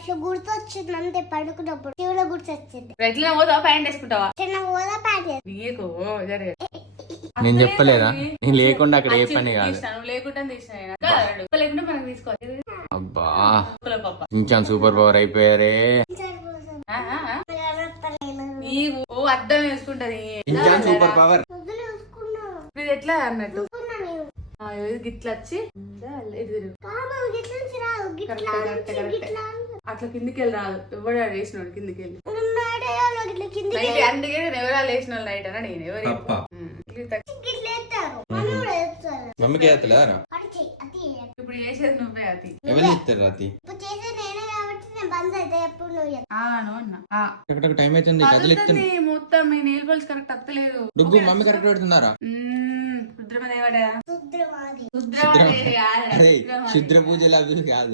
అట్లా గుర్తొచ్చింది అంతే పడుకున్నప్పుడు చెవులో గుర్తొచ్చింది. ఎట్లా పోతావా ప్యాంట్ వేసుకుంటావా? చిన్న హోదా ప్యాకెట్ నీకు జరగదు. నేను చెప్పలేదా నేను లేకుండా అక్కడ ఏ పని కాదు. నువ్వు లేకుండా లేకుండా మనకు తీసుకోవాలి. అబ్బా కొంచెం సూపర్ పవర్ అయిపోయారే. నీకు అర్థం వేసుకుంటది ఇంకా సూపర్ పవర్ ఇది ఎట్లా అన్నట్టు గిట్లా వచ్చి అట్లా కిందికి వెళ్ళి రాదు. ఎవరు వేసినాడు కిందికి వెళ్ళి అందుకే నేను ఎవరు వేసిన వాళ్ళు నైట్ అన్నా నేను ఎవరు మమ్మీకి వేస్తలేదా? ఇప్పుడు చేసేది నువ్వే అది ఎవరు ఇస్తారు రాతి టైం అవుతుంది మొత్తం మీ నీల్ బాల్స్ కరెక్ట్ అత్తలేదు. మమ్మీ కరెక్ట్ పెడుతున్నారా? రుద్రమదేవాడా శుద్ర పూజలు అవి కాదు